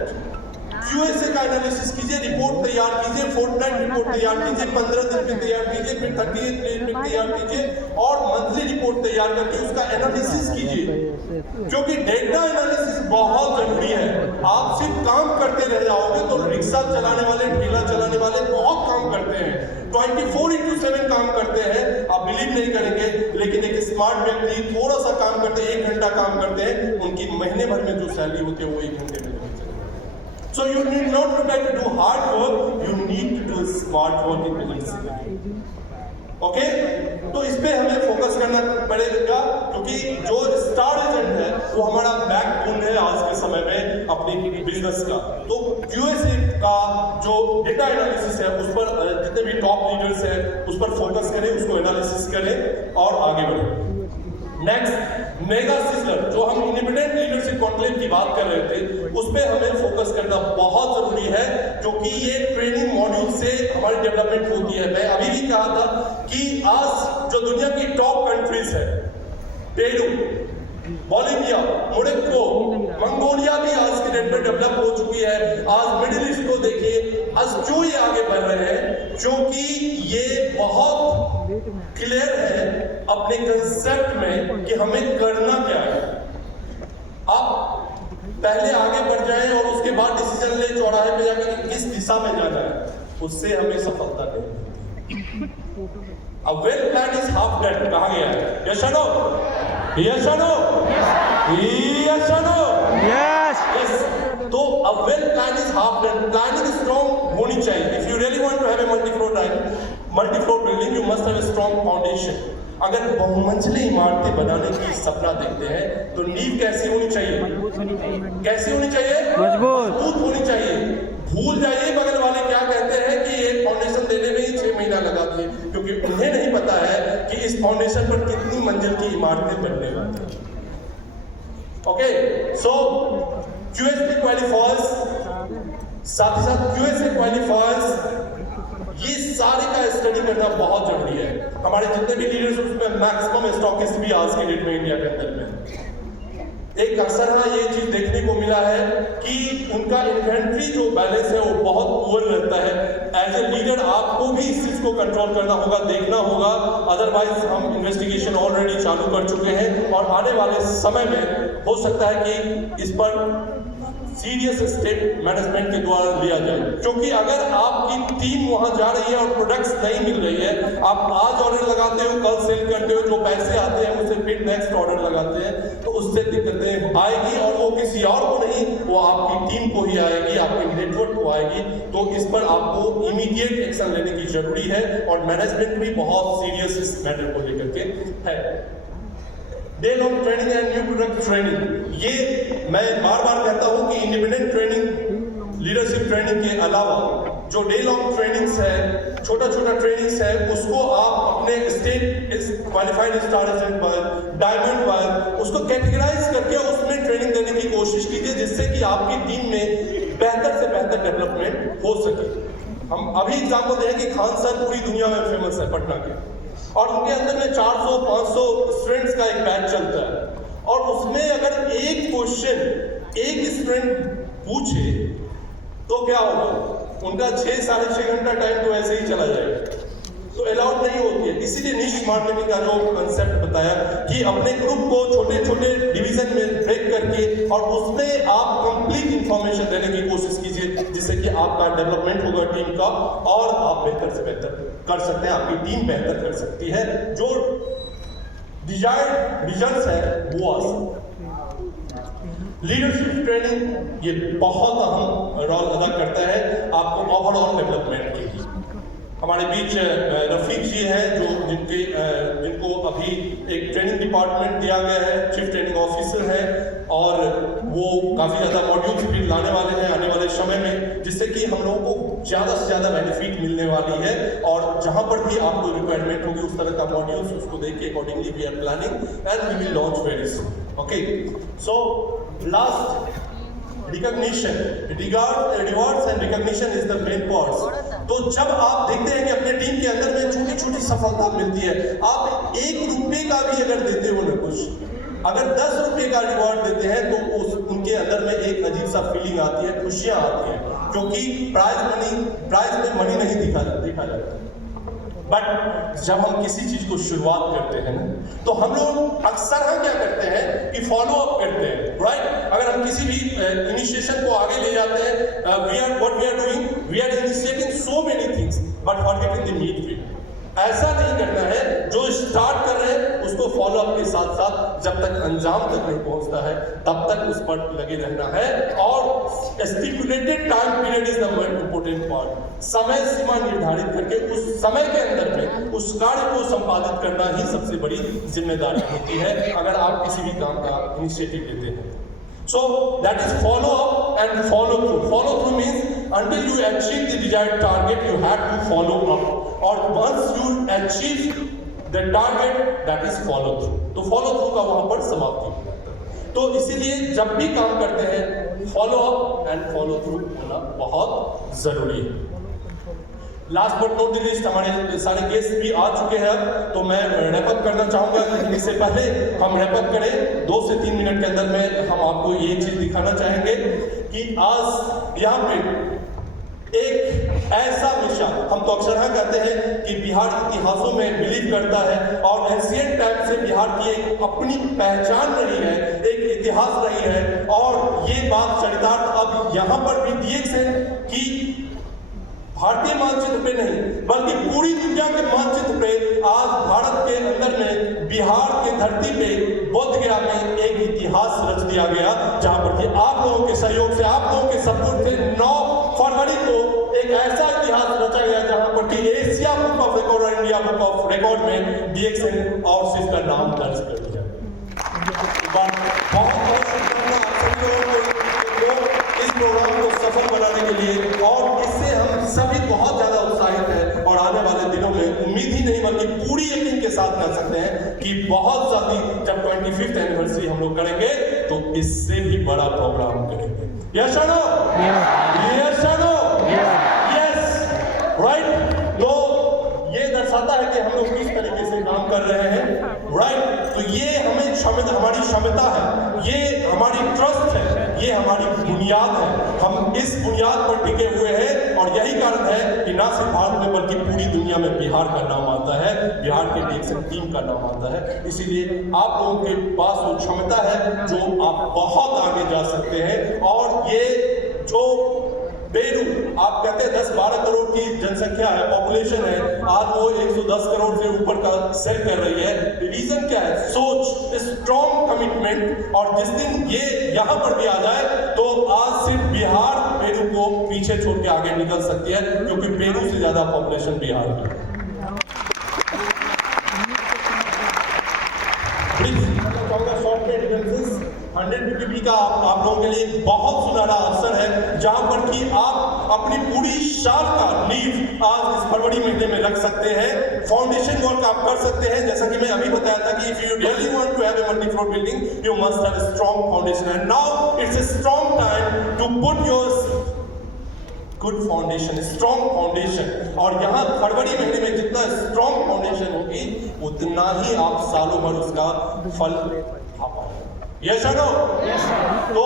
USA का एनालिसिस कीजिए, रिपोर्ट तैयार कीजिए, फोर्टनाइट रिपोर्ट तैयार कीजिए, 15 दिन में तैयार कीजिए, फिर 38 दिन में तैयार कीजिए और मंथली रिपोर्ट तैयार करके उसका एनालिसिस कीजिए। क्योंकि डेटा एनालिसिस बहुत जरूरी है। आप सिर्फ काम करते रह जाओगे तो रिक्शा चलाने वाले, ठेला चलाने वाले बहुत काम करते हैं, 24/7 काम करते हैं, आप बिलीव नहीं करेंगे। लेकिन एक स्मार्ट व्यक्ति थोड़ा सा काम करते हैं, 1 घंटा काम करते हैं, उनकी महीने भर में जो सैलरी होती है वो 1 घंटे में। So you need not to try to do hard work, you need to do smart work in business. Okay, तो इस पे हमें फोकस करना पड़ेगा, क्योंकि जो स्टार एजेंट है वो हमारा बैकबोन है आज के समय में अपनी बिजनेस का। तो QA का जो डेटा एनालिसिस है उस पर जितने भी टॉप लीडर्स हैं उस पर फोकस करें, उसको एनालिसिस करें और आगे बढ़ें। नेक्स्ट, मेगा सिजलर, जो हम इंडिपेंडेंट लीडरशिप कॉन्क्लेव की बात कर रहे थे, उस पे हमें फोकस करना बहुत जरूरी है, क्योंकि ये ट्रेनिंग मॉड्यूल से हमारी डेवलपमेंट होती है। मैं अभी भी कहा था कि आज जो दुनिया की टॉप कंट्रीज है, पेरू, बोलिविया, मोरक्को, मंगोलिया भी आज के डेट में डेवलप हो चुकी है। आज मिडिल ईस्ट को देखिए, आज जो ये आगे बढ़ रहे हैं, क्योंकि ये बहुत क्लियर है अपने कंसेप्ट में कि हमें करना क्या है। आप पहले आगे बढ़ जाएं और उसके बाद डिसीजन ले चौराहे पे जाकर कि किस दिशा में जाना है, उससे हमें सफलता नहीं। A well plan is half done, कहा गया है। Yes or no? Yes or no? Yes or no? Yes. Yes. तो a well plan is half done. Planning strong होनी चाहिए। If you really want to have a multi-floor building, you must have a strong foundation. अगर बहुमंजिली इमारतें बनाने की सपना देखते हैं तो नींव कैसी होनी चाहिए? कैसी होनी चाहिए? मजबूत होनी चाहिए। भूल जाइए बगल वाले क्या कहते हैं कि एक फाउंडेशन देने में ही 6 महीना लगा दिए, क्योंकि उन्हें नहीं पता है कि इस फाउंडेशन पर कितनी मंजिल की इमारतें बनने वाली हैं। ओके, सो QSP क्वालिफायर्स, साथ ही साथ QSA क्वालिफायर्स, ये सारे का स्टडी करना बहुत जरूरी है। हमारे जितने भी लीडर्स उसमें मैक्सिमम स्टॉकिस्ट भी आज के डेट में इंडिया के अंदर में एक अक्सर ये चीज देखने को मिला है कि उनका इन्वेंट्री जो बैलेंस है वो बहुत पुअर रहता है। एज ए लीडर आपको भी इस चीज को कंट्रोल करना होगा, देखना होगा, अदरवाइज हम इन्वेस्टिगेशन ऑलरेडी चालू कर चुके हैं और आने वाले समय में हो सकता है कि इस पर सीरियस स्टेप मैनेजमेंट के द्वारा लिया जाए। क्योंकि अगर आपकी टीम वहां जा रही है और प्रोडक्ट्स नहीं मिल रही है, आप आज ऑर्डर लगाते हो, कल सेल करते हो, जो पैसे आते हैं उसे फिर नेक्स्ट ऑर्डर लगाते हैं, तो उससे दिक्कतें आएगी और वो किसी और को नहीं, वो आपकी टीम को ही आएगी, आपके नेटवर्क को आएगी। तो इस पर आपको इमीडिएट एक्शन लेने की जरूरी है और मैनेजमेंट भी बहुत सीरियस इस मैटर को लेकर के है। Day long training and new product training, ये मैं बार बार कहता हूं कि इंडिपेंडेंट ट्रेनिंग, लीडरशिप ट्रेनिंग के अलावा जो डे लॉन्ग ट्रेनिंग्स है, छोटा छोटा ट्रेनिंग्स है, उसको आप अपने स्टेट क्वालिफाइड स्टार एजेंट पर, डायमंड पर उसको कैटेगराइज करके उसमें ट्रेनिंग देने की कोशिश कीजिए, जिससे कि आपकी टीम में बेहतर से बेहतर डेवलपमेंट हो सके। हम अभी एग्जाम्पल दें कि खान सर पूरी दुनिया में फेमस है पटना के, और उनके अंदर में 400-500 स्टूडेंट्स का एक बैच चलता है, और उसमें अगर एक क्वेश्चन एक स्टूडेंट पूछे तो क्या होगा, उनका 6-6.5 घंटा टाइम तो ऐसे ही चला जाएगा। तो अलाउड नहीं होती है। इसीलिए निश मार्केटिंग का जो कंसेप्ट बताया कि अपने ग्रुप को छोटे छोटे डिवीजन में ब्रेक करके और उसमें आप कंप्लीट इंफॉर्मेशन देने की कोशिश कीजिए, जिससे कि आपका डेवलपमेंट होगा टीम का और आप बेहतर से बेहतर कर सकते हैं, आपकी टीम बेहतर कर सकती है, जो डिजायर्ड रिजल्ट्स है वो आ सकते। लीडरशिप ट्रेनिंग ये बहुत अहम रोल अदा करता है आपको ओवरऑल डेवलपमेंट के लिए। हमारे बीच रफीक जी हैं जिनको अभी एक ट्रेनिंग डिपार्टमेंट दिया गया है, चीफ ट्रेनिंग ऑफिसर हैं, और वो काफ़ी ज़्यादा मॉड्यूल्स भी लाने वाले हैं आने वाले समय में, जिससे कि हम लोगों को ज़्यादा से ज़्यादा बेनिफिट मिलने वाली है। और जहाँ पर भी आपको रिक्वायरमेंट होगी उस तरह का मॉड्यूल्स, उसको देख के accordingly we are planning and we will launch very soon. Okay, so last recognition, rewards and recognition is the main parts. तो जब आप देखते हैं कि अपने टीम के अंदर में छोटी छोटी सफलता मिलती है, आप 1 रुपये का भी अगर देते हो ना कुछ, अगर 10 रुपये का रिवॉर्ड देते हैं तो उनके अंदर में एक अजीब सा फीलिंग आती है, खुशियां आती है, क्योंकि प्राइज में मनी नहीं दिखा जाता। बट जब हम किसी चीज को शुरुआत करते हैं ना तो हम लोग अक्सर हम क्या करते हैं कि फॉलो अप करते हैं, राइट? अगर हम किसी भी इनिशिएशन को आगे ले जाते हैं, we are doing, we are initiating so many things but forgetting the mid way. ऐसा नहीं करना है, जो स्टार्ट कर रहे हैं उसको फॉलो अप के साथ साथ जब तक अंजाम तक नहीं पहुंचता है तब तक उस पर लगे रहना है। और stipulated time period is the most important part. समय सीमा निर्धारित करके उस समय के अंदर में उस कार्य को संपादित करना ही सबसे बड़ी जिम्मेदारी होती है अगर आप किसी भी काम का इनिशिएटिव लेते हैं। So that is follow up and follow through. Follow through means until you achieve the desired target, you have to follow up. Or once you achieve the target, that is follow through. तो follow through का वहाँ पर समाप्ति हो जाता है। तो इसीलिए जब भी काम करते हैं follow up and follow through होना बहुत जरूरी है। Last but not the least, हमारे सारे गेस्ट भी आ चुके हैं अब, तो मैं रैप अप करना चाहूंगा। लेकिन इससे पहले हम रैप अप करें 2 से 3 मिनट के अंदर में हम आपको ये चीज दिखाना चाहेंगे कि आज यहाँ पे एक ऐसा विषय, हम तो अक्सर हाँ कहते हैं कि बिहार इतिहासों में बिलीव करता है और एंशिएंट टाइम से बिहार की एक अपनी पहचान रही है, एक इतिहास रही है। और ये बात चरितार्थ अब यहाँ पर भी DX है कि भारतीय मानचित्र पे नहीं बल्कि पूरी दुनिया के मानचित्र पे आज भारत के अंदर में बिहार के धरती पे बोध गया में एक इतिहास रच दिया गया, जहां पर कि आप लोगों के सहयोग से, आप लोगों के सपोर्ट से 9 फरवरी को एक ऐसा इतिहास रचा गया जहां पर कि एशिया बुक ऑफ रिकॉर्ड और इंडिया बुक ऑफ रिकॉर्ड में DX और सिर्फ का नाम दर्ज कर दिया। बहुत बहुत शुभकामनाएं आप सभी लोगों को इस प्रोग्राम को सफल बनाने के लिए, और इससे हम सभी बहुत ज्यादा उत्साहित हैं और आने वाले दिनों में उम्मीद ही नहीं बल्कि पूरी यकीन के साथ कह सकते हैं कि बहुत जल्दी जब 25th एनिवर्सरी हम लोग करेंगे तो इससे भी बड़ा प्रोग्राम करेंगे। यस और नो? यस और नो? Yes, right. तो ये दर्शाता है कि हम लोग किस तरीके से काम कर रहे हैं, राइट। तो ये हमें हमारी क्षमता है, ये हमारी ट्रस्ट है, ये हमारी बुनियाद है। हम इस बुनियाद पर टिके हुए हैं और यही कारण है कि ना सिर्फ भारत में बल्कि पूरी दुनिया में बिहार का नाम आता है, बिहार के DX टीम का नाम आता है। इसीलिए आप लोगों के पास वो क्षमता है जो आप बहुत आगे जा सकते हैं। और ये जो बेरू आप कहते हैं 10-12 करोड़ की जनसंख्या है, पॉपुलेशन है, आज वो 110 करोड़ से ऊपर का सेल कर रही है। रीजन क्या है? सोच, स्ट्रॉन्ग कमिटमेंट। और जिस दिन ये यहाँ पर भी आ जाए तो आज सिर्फ बिहार पेरू को पीछे छोड़ के आगे निकल सकती है, क्योंकि पेरू से ज्यादा पॉपुलेशन बिहार की है। 100 ppb का आप लोगों के लिए बहुत सुनहरा अवसर है, जहां पर कि आप अपनी पूरी साल का नींव आज इस फरवरी महीने में रख सकते हैं। फाउंडेशन वर्क आप कर सकते हैं, जैसा कि मैं अभी बताया था कि if you really want to have a multi floor building you must have a strong foundation, and now it's a strong time to put your good foundation, strong foundation. और यहाँ फरवरी महीने में जितना स्ट्रॉन्ग फाउंडेशन होगी उतना ही आप सालों भर उसका फल खा पाएंगे। यस और नो? तो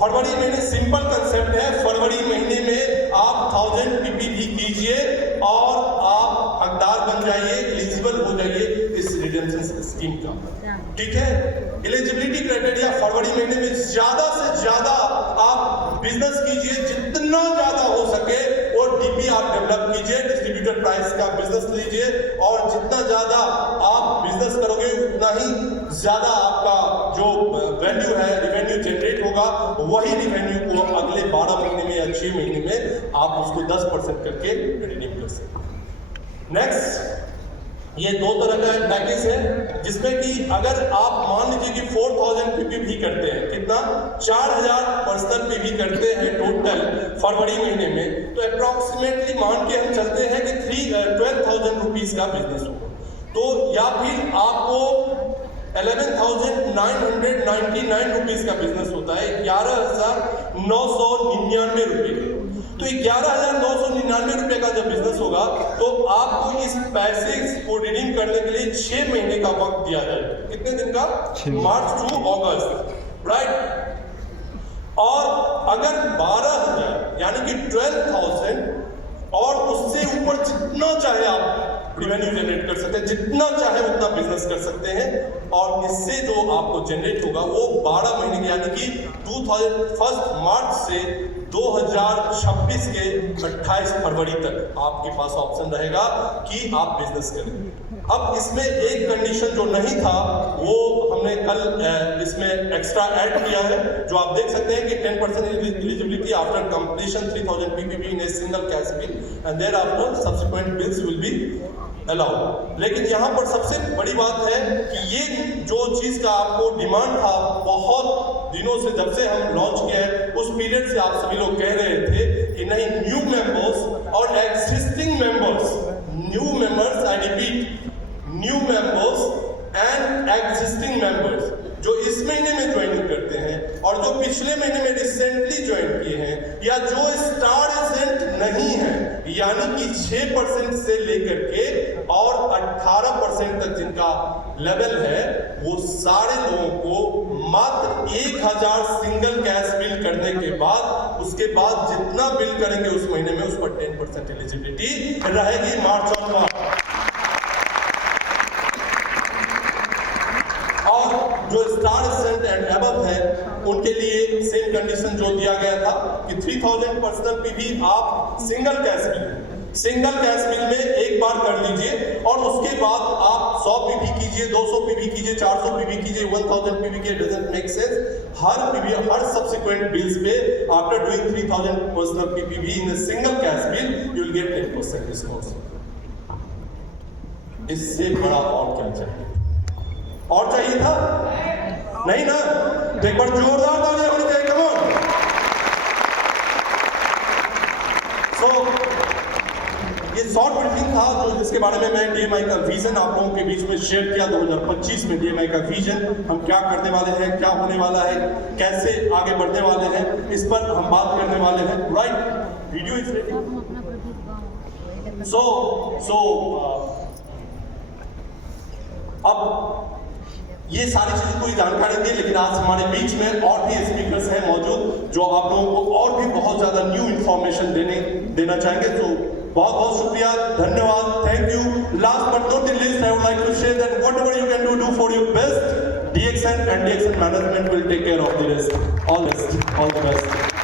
फरवरी महीने सिंपल कंसेप्ट है, फरवरी महीने में आप 1000 ppb कीजिए और आप हकदार बन जाइए, एलिजिबल हो जाइए इस रिडेम्पशन स्कीम का। ठीक है? एलिजिबिलिटी क्राइटेरिया फरवरी महीने में ज्यादा से ज्यादा आप बिजनेस कीजिए, जितना ज्यादा हो सके, और DPR डेवलप कीजिए, डिस्ट्रीब्यूटर प्राइस का बिजनेस लीजिए, और जितना ज्यादा आप बिजनेस करोगे उतना ही ज्यादा आपका जो वैल्यू है, रिवेन्यू जनरेट होगा। वही रिवेन्यू को अगले 12 महीने में या 6 महीने में आप उसको 10% करके रिडीम कर सकते हैं। नेक्स्ट, ये 2 तरह का पैकेज है, जिसमें कि अगर आप मान लीजिए कि 4000 ppb करते हैं, कितना 4000 पर्सन ppb करते हैं टोटल फरवरी महीने में, तो अप्रोक्सीमेटली मान के हम चलते हैं कि 12,000 रुपीज का बिजनेस होगा। तो या फिर आपको 11,999 रुपीज का बिजनेस होता है, 11,999 रुपए। तो 11,999 रुपए का जब बिजनेस होगा तो आपको इस पैसे को रिडीम करने के लिए 6 महीने का वक्त दिया जाएगा। कितने दिन का? मार्च टू अगस्त, राइट। और अगर 12,000 यानी कि 12,000 और उससे ऊपर जितना चाहे आप रेवेन्यू जनरेट कर सकते हैं, जितना चाहे उतना बिजनेस कर सकते हैं। और इससे जो आपको जनरेट होगा वो 12 महीने की, यानी कि 1 मार्च से 2026 के 28 फरवरी तक आपके पास ऑप्शन रहेगा कि आप बिजनेस करें। अब इसमें एक कंडीशन जो नहीं था वो हमने कल इसमें एक्स्ट्रा ऐड किया है, जो आप देख सकते हैं कि 10% eligibility after completion 3000 ppb in a single cash bill and thereafter subsequent bills will be allowed. लेकिन यहाँ पर सबसे बड़ी बात है कि ये जो चीज का आपको डिमांड था बहुत दिनों से, जब से हम लॉन्च किया है उस पीरियड से आप सभी लोग कह रहे थे कि नहीं, न्यू मेंबर्स और existing members, new members, I repeat, new members and existing members जो इस महीने में ज्वाइन करते हैं और जो पिछले महीने में रिसेंटली ज्वाइन किए हैं, या जो स्टार एजेंट नहीं है, यानी कि 6% से लेकर के और 18% तक जिनका लेवल है, वो सारे लोगों को मात्र 1000 सिंगल कैश बिल करने के बाद, उसके बाद जितना बिल करेंगे उस महीने में उस पर 10% एलिजिबिलिटी रहेगी मार्च और मार्च। जो स्टार एजेंट एंड अबव है उनके लिए सेम कंडीशन जो दिया गया था कि 3000 पर्सनल पीवी आप सिंगल कैश बिल में एक बार कर लीजिए और उसके बाद आप 100 पीवी कीजिए, 200 पीवी कीजिए, 400 पीवी कीजिए, 1000 पीवी के, डजंट मेक सेंस। हर सब्सिक्वेंट बिल्स पे after doing 3000 personal PV in a single cash bill you will get 10% discount. इससे बड़ा और क्या चाहिए? और चाहिए था? नहीं ना? तो एक बार जोरदार तालियां होनी चाहिए, कम ऑन। सो ये शॉर्ट ब्रीफिंग था जो जिसके बारे में मैं डीएमआई का विजन आप लोगों के बीच में शेयर किया। 2025 में डीएमआई का विजन, हम क्या करने वाले हैं, क्या होने वाला है, कैसे आगे बढ़ने वाले हैं, इस पर हम बात करने वाले हैं। Right, video is ready. So अब ये सारी चीजें कोई जानकारी दी, लेकिन आज हमारे बीच में और भी स्पीकर्स हैं मौजूद जो आप लोगों को और भी बहुत ज्यादा न्यू इंफॉर्मेशन देना चाहेंगे। तो बहुत बहुत शुक्रिया, धन्यवाद, thank you. Last but not the least, I would like to share that whatever you can do for your best, DXN and DXN management will take care of the rest. All the best.